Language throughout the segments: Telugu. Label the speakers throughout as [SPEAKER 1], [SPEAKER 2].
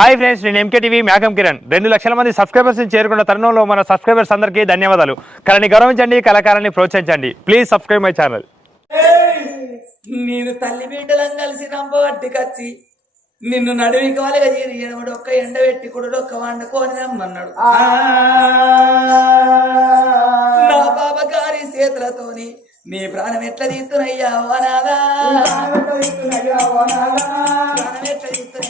[SPEAKER 1] హాయ్ ఫ్రెండ్స్ నేను ఎంకే టీవీ మేకం కిరణ్. రెండు లక్షల మంది సబ్స్క్రైబర్స్ని చేరుకున్న తరుణంలో మన సబ్స్క్రైబర్స్ అందరికీ ధన్యవాదాలు. కళని గౌరవించండి కళాకారాన్ని ప్రోత్సహించండి. ప్లీజ్ సబ్స్క్రైబ్ మై ఛానల్
[SPEAKER 2] నేను తల్లి బిడ్డలం కలిసి నంపబట్టికొచ్చి నిన్ను నడివి కాలుగా చేరి ఎనవడు ఒక్క ఎండ పెట్టి కొడు ఒక్క వండుకోని రమ్మన్నాడు. నా బాబ గారి చేతులతోని నీ ప్రాణం ఎట్లా తీస్తున్నయ్యా ఓనాదా ప్రాణం ఎట్లా తీస్తున్నా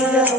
[SPEAKER 2] Yeah.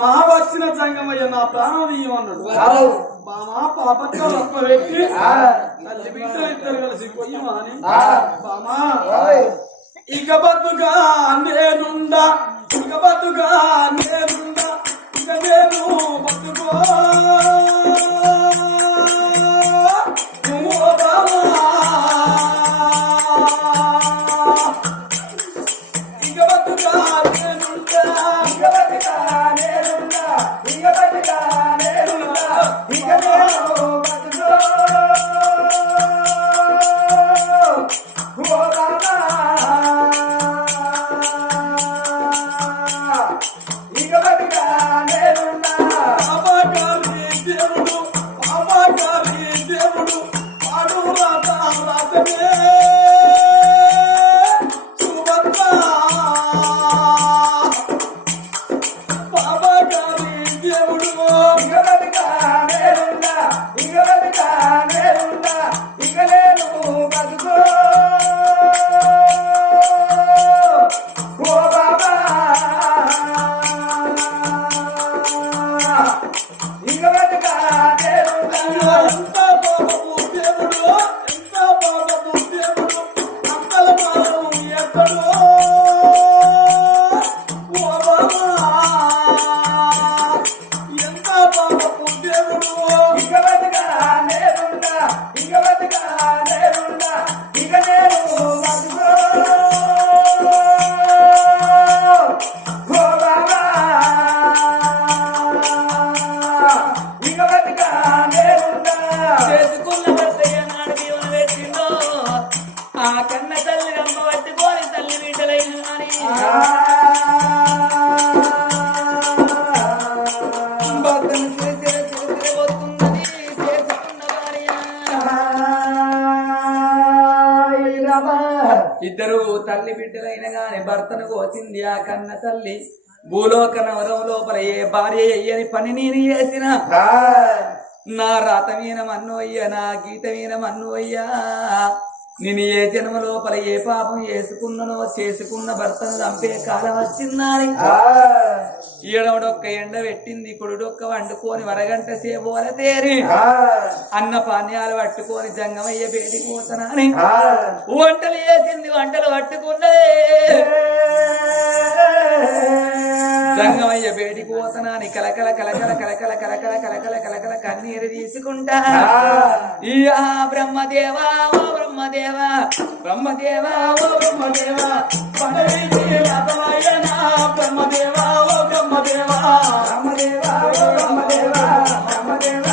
[SPEAKER 3] మా వచ్చిన సంగమయ్య నా ప్రాణం ఇవ్వన్నాడు బామా పాపతో ఒక్క వ్యక్తి తల్లి బిడ్డలు ఇద్దరు కలిసి పొయ్యమా ఇక బతుగా నేనుండా ఇక బతుగా నేనుండా ఇక నేను బతుకో
[SPEAKER 2] భర్తను కోసింది ఆ కన్న తల్లి. భూలోక నవరం లోపల ఏ భార్య అయ్యని పని నేను చేసిన? నా రాత మీన మన్ను అయ్యా నా గీత మీన మన్ను అయ్యా. నేను ఏ జన్మ లోపల ఏ పాపం చేసుకున్ననో చేసుకున్న భర్తను చంపే కాలం వచ్చిందని. ఈడవడొక్క ఎండ పెట్టింది కుడుడొక్క వండుకొని వరగంట సేపు వల తేరి. అన్న పానీయాలు పట్టుకొని జంగమయ్య బేటికి పోతనని. వంటలు చేసింది వంటలు పట్టుకున్నదే. జంగమయ్య బేటికి పోతనాని కలకల కలకల కలకల కలకల కలకల కలకల కన్నీరు తీసుకుంటా ఇయా బ్రహ్మదేవా ఓ బ్రహ్మదేవా బ్రహ్మదేవా ఓ బ్రహ్మదేవా బ్రహ్మదేవా ఓ బ్రహ్మదేవా బ్రహ్మదేవా బ్రహ్మదేవా బ్రహ్మదేవా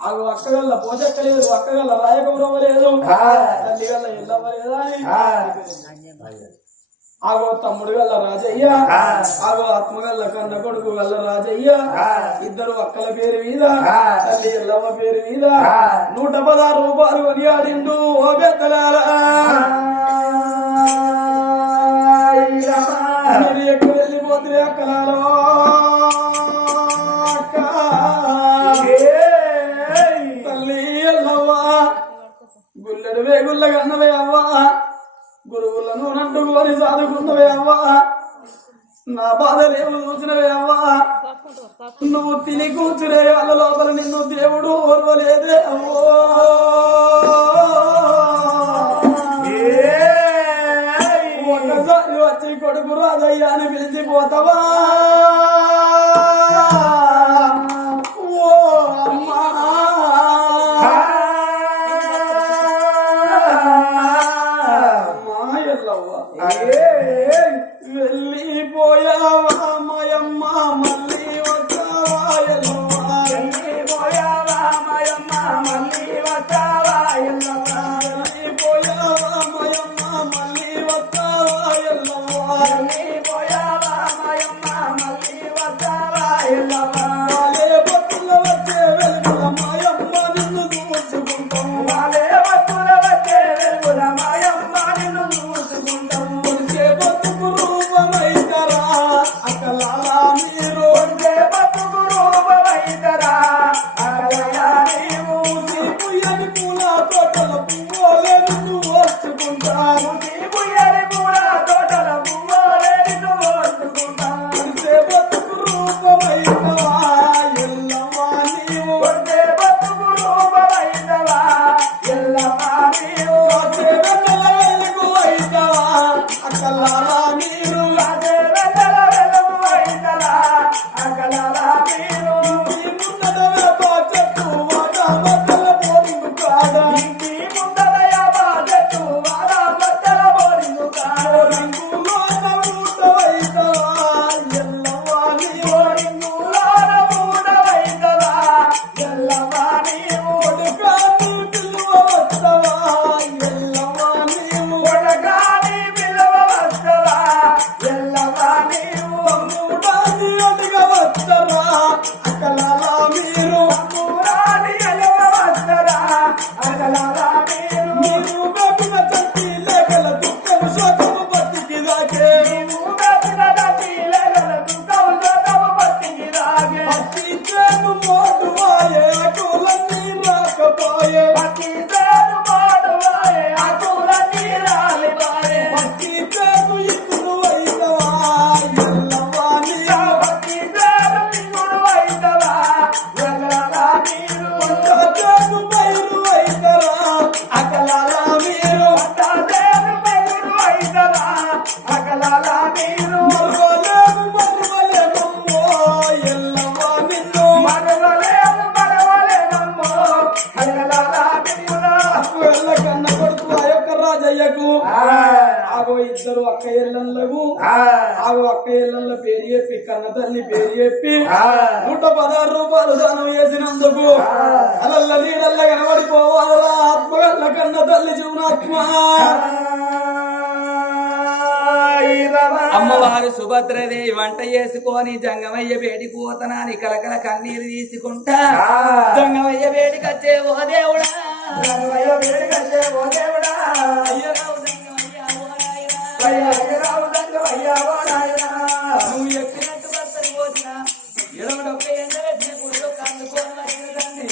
[SPEAKER 3] ఆగు అక్కగల్ల పోషక్క లేదు అక్కగల్ల రాయకపురవ లేదు. తల్లి గల్ల ఎల్లమ్మ లేదా ఆగో తమ్ముడు గల్ల రాజయ్య ఆగో ఆత్మగల్ల కన్న కొడుకు గల్ల రాజయ్య ఇద్దరు అక్కల పేరు మీద తల్లి ఎల్లమ్మ పేరు మీద నూట పదహారు రూపాయలు కొని ఆడిండు ఓ పెద్దలారా. వెళ్ళిపోతే అక్కలాలో అక్క. తల్లి ఎల్లవ్వా గుల్లెడు వేగుల్ల కన్నవే అవ్వా గురువులను నంటుకొని సాదుకున్నవే అవ్వా నా బాధలేము చూసినవే అవ్వా నువ్వు తిని కూర్చునే వాళ్ళ లోపల నిన్ను దేవుడు ఓర్వలేదే అవ్వో కొడుకు రాజయ్య అని పిలిచిపోతావా?
[SPEAKER 2] అమ్మవారు సుభద్రదేవి వంట చేసుకొని జంగమయ్య వేడికి పోతనాని కలకల కన్నీరు తీసుకుంటా. జంగమయ్య వేడికి వచ్చే ఓ దేవుడా. అయ్యరావు జంగమయ్య ఓ నాయనా. నువ్వు ఎక్కినట్టు బస్తరు పోసిన ఎడమడొక్క ఎండ పెట్టిన గుడిలో కందుకొని వచ్చిన తండ్రి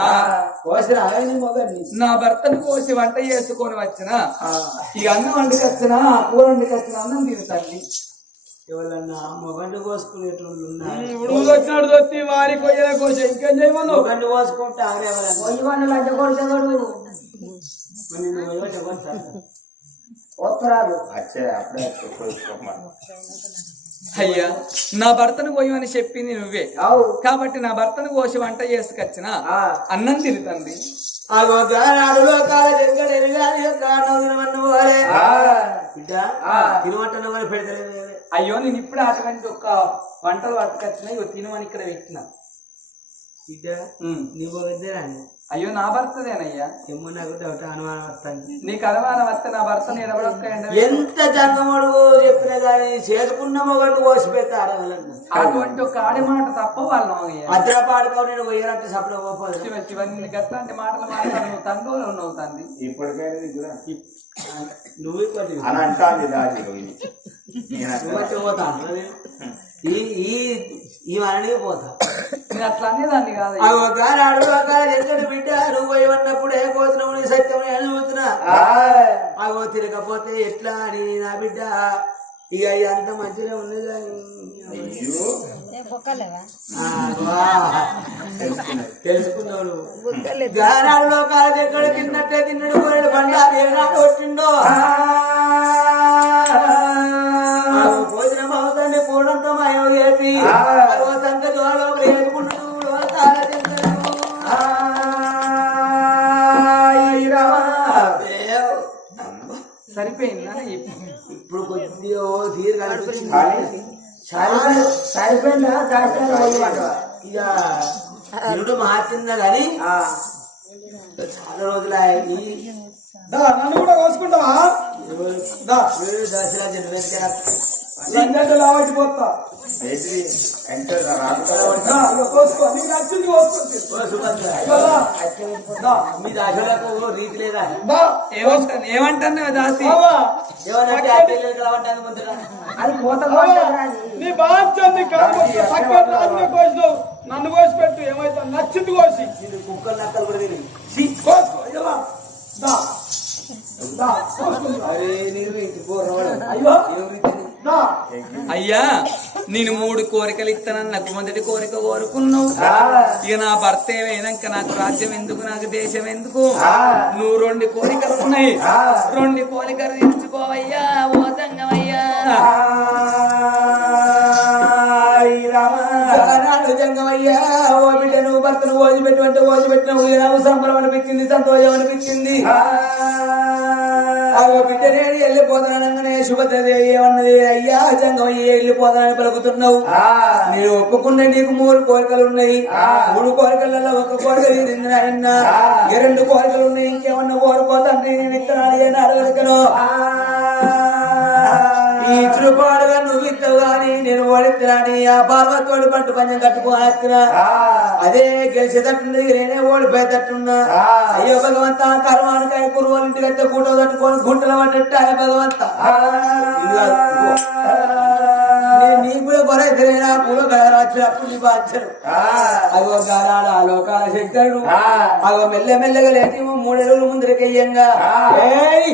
[SPEAKER 2] ఆ. నా భర్తను కోసి వంట చేసుకొని వచ్చిన ఈ అన్నం వండుకొచ్చిన కూర వండుకొచ్చిన అన్నం తిను తల్లి.
[SPEAKER 4] ఎవరన్నా మొగండు కోసుకునేటోళ్ళు
[SPEAKER 3] వారి కొయ్యల కోసి ఇంకేం చేయమను?
[SPEAKER 4] మొగండు కోసుకుంటే
[SPEAKER 5] వంటలు అంటే కొడుతాడు
[SPEAKER 1] వచ్చే అప్పుడే
[SPEAKER 2] అయ్యా నా భర్తను కోయమని చెప్పింది నువ్వే. కాబట్టి నా భర్తను కోసి వంట చేసుకొచ్చిన.
[SPEAKER 4] ఆ.
[SPEAKER 2] అన్నం తిరుగుతుంది అయ్యో నేను ఇప్పుడు అటువంటి ఒక వంటలు పట్టుకొచ్చిన ఇగో తినమని ఇక్కడ పెట్టిన.
[SPEAKER 4] బిడ్డ. నీ
[SPEAKER 2] అయ్యో నా భర్తదేనయ్యా
[SPEAKER 4] ఏమో నాకు డౌట్ అనుమానం వస్తాను
[SPEAKER 2] నీకు అనుమానం వస్తే నా భర్తను ఎడబడొక్క ఎండ
[SPEAKER 4] ఎంత జంగముడు చెప్పినా కానీ చేసుకున్న మొగండు కోసి పెడతారు వాళ్ళని
[SPEAKER 2] అటువంటి ఒక ఆడి మాట తప్ప వాళ్ళు అయ్యా
[SPEAKER 4] భద్రపాడుకో నేను పోయినట్టు సప్ల
[SPEAKER 2] నిన్ను గట్లాంటి మాటలు మాట్లాడు నువ్వు తండ్రి నువ్వు తండ్రి
[SPEAKER 5] ఇప్పటికైనా.
[SPEAKER 4] నువ్వు ఇప్పటి
[SPEAKER 5] అని రాజు. నేను
[SPEAKER 4] ఈ ఈ పోతా.
[SPEAKER 2] నేను అట్లా అనేదాన్ని కాదు.
[SPEAKER 4] బిడ్డ నువ్వు కోసినవు నీ సత్యం నేను చూస్తున్నా? అగో తిరగపోతే ఎట్లా అని నా బిడ్డ? ఇక అంత మంచిగా నువ్వు. గానాడులో కాదు ఎక్కడ తిన్నట్టే తిన్నాడు కోరేడు ఏనాడు కొట్టిండో? అగో భోజనం అవుతాన్ని పూడంతో మాయం చేసి అగో సంగ జోలో వేసుకుంటూ తాళ తింటాడు
[SPEAKER 2] సరిపోయిందా?
[SPEAKER 4] ఇప్పుడు కొద్దిగా ఓ తీరు కనిపించింది. సరిపోయిందా ఇక తిరుడు మార్చిందా కానీ చాలా రోజులు
[SPEAKER 3] నన్ను కూడా కోసుకుంటావా? దా.
[SPEAKER 4] దసరా జన్మ
[SPEAKER 3] పోతా?
[SPEAKER 5] అంటే
[SPEAKER 3] కోసుకో నచ్చింది
[SPEAKER 4] మీ దాశలకు రీతి లేదా?
[SPEAKER 2] ఏమంటాను ఏమంటాను దాసి? అది
[SPEAKER 3] పక్కన కోసినావు. నన్ను కోసి పెట్టు ఏమైతే నచ్చింది కోసి.
[SPEAKER 4] కుక్కలు
[SPEAKER 2] నేను మూడు కోరికలు ఇస్తానని నాకు మొదటి కోరిక కోరుకున్నావు. ఇక నా భర్త ఏమైనాక నాకు రాజ్యం ఎందుకు నాకు దేశం ఎందుకు? నువ్వు రెండు కోరికలు ఉన్నాయి. రెండు కోరికలు తీర్చుకోవయ్యా ఓ సంగమయ్యా.
[SPEAKER 4] ఆనాడు జంగమయ్యా? ఓ బిడ్డ నువ్వు భర్తను ఓసి పెట్టినవు నాకు సంబరం అనిపించింది సంతోషం అనిపించింది. ఆ బిడ్డ నేను వెళ్ళిపోతానగానే శుభదేవి ఏమన్నది అయ్యా జంగమయ్య వెళ్ళిపోతానని పలుకుతున్నావు. నేను ఒప్పుకున్న నీకు మూడు కోరికలు ఉన్నాయి మూడు కోరికలలో ఒక కోరిక రెండు కోరికలు ఉన్నాయి ఇంకేమన్నా కోరుకోతంటే నేను ఇస్తున్నాను అని అడగను ఇచ్చుడుపాడుగా నువ్వు ఇస్తావు గాని నేను ఓడిస్తున్నాని ఆ పార్వతోడు పంట పంచం కట్టుకోస్తున్నా అదే గెలిచేటట్టున్నది నేనే ఓడిపోయేటట్టున్నా. అయ్యో భగవంత కర్మానికాయ కురువలు ఇంటికి అయితే కూట తట్టుకొని గుంటలు పడ్డట్టు అయ్యో భగవంత. నేను నీకు కూడా పూల అగో గారాల అగో మెల్ల మెల్లగా లేచి మూడేళ్ళు ముందరకెయ్యంగా. ఏయ్!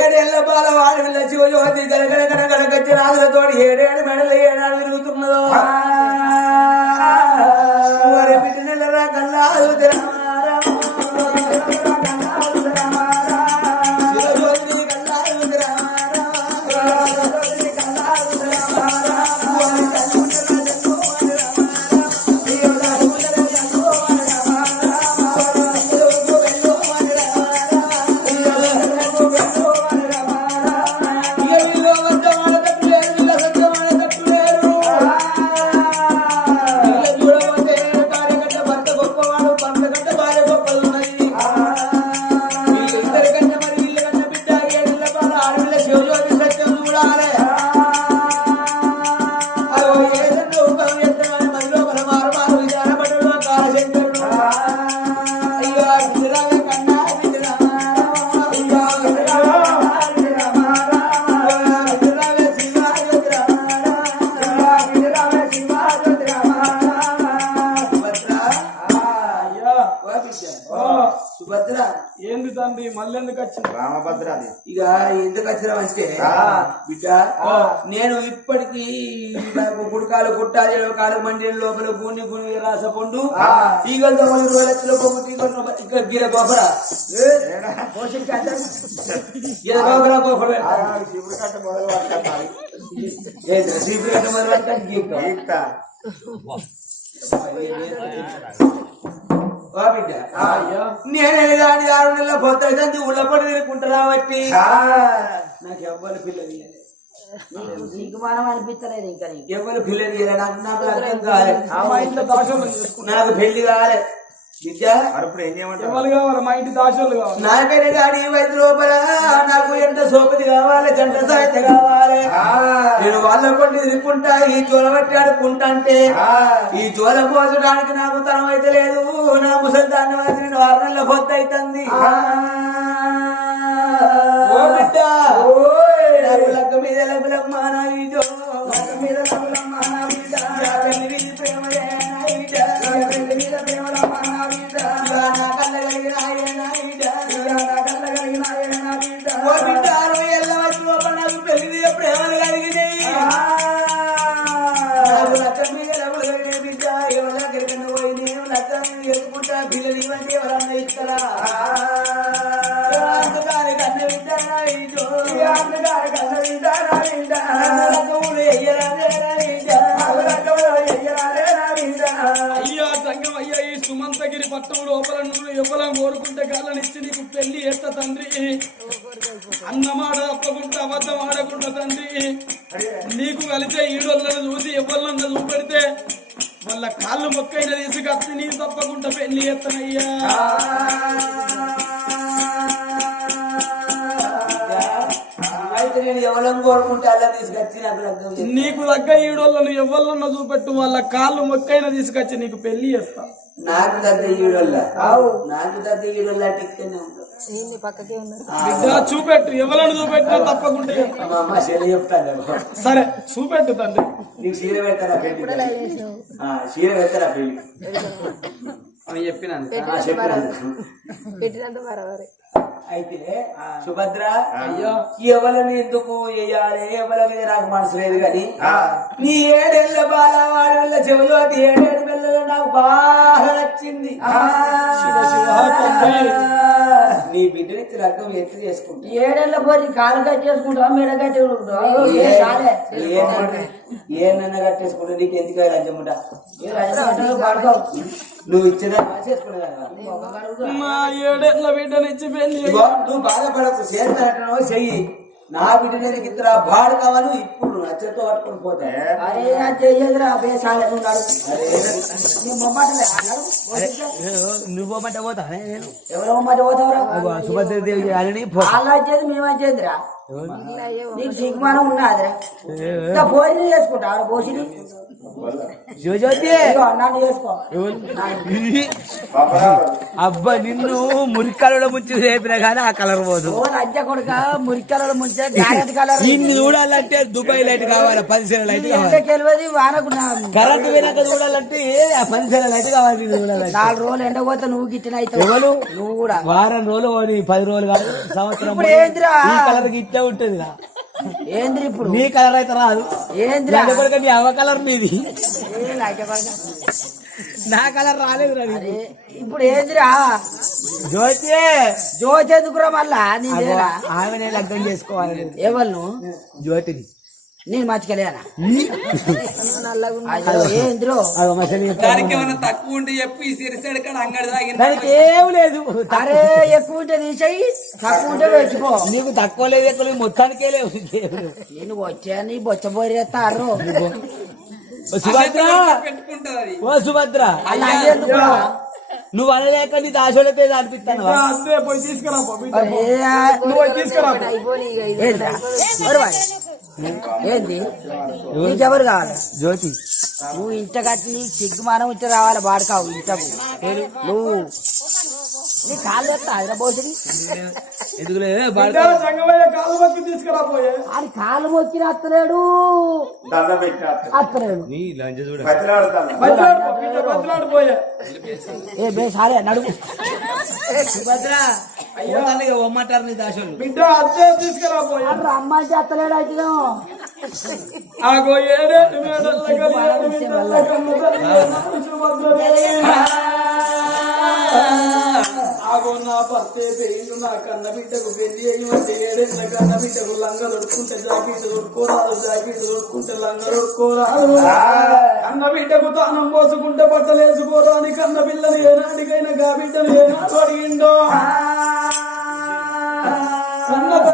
[SPEAKER 4] ఏడేళ్ళ బాల వాడి పిల్ల శివజ్యోతి గడగడ గడగడ గచ్చి నాలుగతోటి ఏడేడు మెడలు ఏడాడు తిరుగుతున్నదో మరి పిట్టినెల్లరా కల్లాలు సుభద్ర
[SPEAKER 3] ఏంది తండ్రి? మళ్ళీ ఎందుకు వచ్చింది?
[SPEAKER 5] రామభద్ర అది
[SPEAKER 4] ఇక ఎందుకు వచ్చిన మంచిదే బిడ్డ నేను ఇప్పటికీ నాకు గుడికాలు గుట్టాలి కాలు మండి లోపల గుండి గుండి రాసపండు రోజుల తీగలు ఇంకా గిర గోపర. గిర గోపర గోపర.
[SPEAKER 5] శివుడు కట్ట మొదలు
[SPEAKER 4] కట్ట?
[SPEAKER 5] గీత.
[SPEAKER 4] బిడ్డ. నేనే దాని ఆరు నెలల పొద్దు అయితే ఊళ్ళో పడి తిరుగుకుంటారా బట్టి నాకు ఎవ్వరు పిల్లలు
[SPEAKER 6] సిగ్గుమానం అనిపించలేదు ఇంకా
[SPEAKER 4] ఎవరు పిల్లలు. నాకు అర్థం పెళ్ళి కాలే. విద్య
[SPEAKER 5] ఇప్పుడు ఏం
[SPEAKER 3] కావాలి? మా ఇంటి దాసోళ్ళు కావాలి.
[SPEAKER 4] నాకనే గాడి వయసు లోపల నాకు ఎంత సోపతి కావాలి జంట సాహిత్య కావాలి. నేను వాళ్ళ కొన్ని తిరుగుకుంటా ఈ జోల బట్టి ఆడుకుంటా అంటే ఈ జోల పోసడానికి నాకు తరం అయితే లేదు. నా ముసలి దాన్ని వచ్చి నేను నెలల పొద్దు అవుతుంది. ఓ బిడ్డ.
[SPEAKER 3] ఎవరినన్నా చూపెట్టు వాళ్ళ కాళ్ళు మొక్కైన తీసుకొచ్చి నీకు పెళ్ళి చేస్తా.
[SPEAKER 4] నాకు ఈడోళ్ళ నాకు
[SPEAKER 3] బిడ్డ చూపెట్టు. ఎవరిని చూపెట్టినా తప్పకుండా
[SPEAKER 4] చెప్తాను
[SPEAKER 3] సరే చూపెట్టు తండ్రి.
[SPEAKER 4] నీకు చీర పెడతారా పెళ్ళి ఆ, చీర పెడతారా పెళ్ళి
[SPEAKER 3] అని చెప్పినాను
[SPEAKER 6] బరాబరే
[SPEAKER 4] అయితే సుభద్ర
[SPEAKER 3] అయ్యా.
[SPEAKER 4] ఎవరిని ఎందుకు వేయాలి ఎవరి మీద నాకు మనసు లేదు కానీ నీ ఏడేళ్ళ బాల వాడి వల్ల చెవులోటి ఏడేడు పిల్లలు నాకు బాగా నచ్చింది. నీ బిడ్డని రకం ఎత్తు చేసుకుంటా
[SPEAKER 6] ఏడేళ్ళ పోయి కాలు కట్టేసుకుంటావా మెడ కట్టేసుకుంటావా
[SPEAKER 4] ఏ-
[SPEAKER 6] చాలే.
[SPEAKER 4] ఏ- ఏమన్నా కట్టేసుకుంటా నీకు ఎందుకు లంచముట నువ్వు ఇచ్చిన చేసుకునే
[SPEAKER 3] మా ఏడేళ్ళ బిడ్డనిచ్చి పెళ్ళి
[SPEAKER 4] ఇదిగో, నువ్వు బాధపడకు చేస్తానంటున్నావు చెయ్యి. నా బిడ్డ నేను ఇద్దరు బాడు కావాలి ఇప్పుడు నా చేత్తో పట్టుకొని పోతా.
[SPEAKER 6] అరే చెయ్యదురా నువ్వు
[SPEAKER 7] పోమంటే పోతా నేను.
[SPEAKER 6] ఎవరో మొమ్మట పోతావురా?
[SPEAKER 7] సుభద్రదేవి అని
[SPEAKER 6] వాళ్ళు వచ్చేది మేము వచ్చేదిరా నీకు సిగ్గుమానం ఉన్నదిరా. భోజనం చేసుకుంటా ఆడ
[SPEAKER 7] అబ్బా నిన్ను మురికాలలో ముంచి రేపిన కానీ ఆ కలర్ పోదు.
[SPEAKER 6] కొడుక మురికలలో ముంచే కలర్
[SPEAKER 7] నిన్ను చూడాలంటే దుబాయ్ లైట్ కావాలి పదిసేల లైట్ కావాలి.
[SPEAKER 6] వానకు
[SPEAKER 7] కరెంట్ పోయినాక చూడాలంటే ఆ పదిసేల లైట్ కావాలి చూడాలంటే.
[SPEAKER 6] నాలుగు రోజులు ఎండపోతే నువ్వు గిట్టిన అయితే? నువ్వు కూడా.
[SPEAKER 7] వారం రోజులు పది రోజులు కాదు సంవత్సరం? ఈ కలర్ ఇట్లా ఉంటుంది.
[SPEAKER 6] ఏంద్రి ఇప్పుడు?
[SPEAKER 7] నీ కలర్ అయితే రాదు.
[SPEAKER 6] ఏంద్రా?
[SPEAKER 7] కొడుకు నీ అవ కలర్ మీది. నా కలర్ రాలేదు
[SPEAKER 6] ఇప్పుడు ఏందిరా?
[SPEAKER 7] జ్యోతి!
[SPEAKER 6] జ్యోతి ఎందుకురా మళ్ళా? నీ?
[SPEAKER 7] ఆమెనే లగ్గం చేసుకోవాలి
[SPEAKER 6] ఎవరు
[SPEAKER 7] జ్యోతిని
[SPEAKER 6] నేను మర్చిపోలేనా
[SPEAKER 2] తక్కువ ఉంటే చెప్పి ఈ సిరిసెడు కాడ అంగడి తాగింది
[SPEAKER 7] దానికి ఏం లేదు.
[SPEAKER 6] అరే ఎక్కువ ఉంటే తీసేయి తక్కువ ఉంటే పెట్టుకో.
[SPEAKER 7] నీకు తక్కువ లేదు ఎక్కువ లేదు మొత్తానికే లేవు.
[SPEAKER 6] నేను వచ్చాను బొచ్చబోరేస్తారు
[SPEAKER 7] సుభద్ర! ఓ సుభద్ర!
[SPEAKER 6] అలా
[SPEAKER 7] నువ్వు అనలేక నీ దాశోళ్ళతే అనిపిస్తాను.
[SPEAKER 3] అంతే పోయి తీసుకురా. నువ్వు పోయి తీసుకురా?
[SPEAKER 6] ఏంది? నీకెవరు కావాలి?
[SPEAKER 7] జ్యోతి.
[SPEAKER 6] నువ్వు ఇంట కట్టి సిగ్గుమానం ఇంట రావాలి వాడుకావు ఇంటకు నువ్వు. నీ కాళ్ళు ఎత్తా హైదరాబాద్ని అది కాలు మొక్కిన అత్తలేడు అత్తలేడు ఏ బే సారే
[SPEAKER 7] ఒమ్మంటారు నీ
[SPEAKER 3] బిడ్డ అత్తే
[SPEAKER 6] అప్పుడు అమ్మాయికి అత్తలేడు అయితే
[SPEAKER 3] ఆగో ఏడేడు మేడల్ల ఆగో నా భర్తే పెయిండు నా కన్న బిడ్డకు పెళ్ళి అయ్యింది ఏడేళ్ళ కన్న బిడ్డకు లంగ దొడుకుంటే జాకెట్ దొడుకోరాదు జాకెట్ దొడుకుంటే లంగ దొడుకోరాదు కన్న బిడ్డకు తానం పోసుకుంటే బట్టలు వేసుకోరాని కన్న పిల్లలు ఏనాడికైనా గా బిడ్డను ఏనాడు అడిగిండో.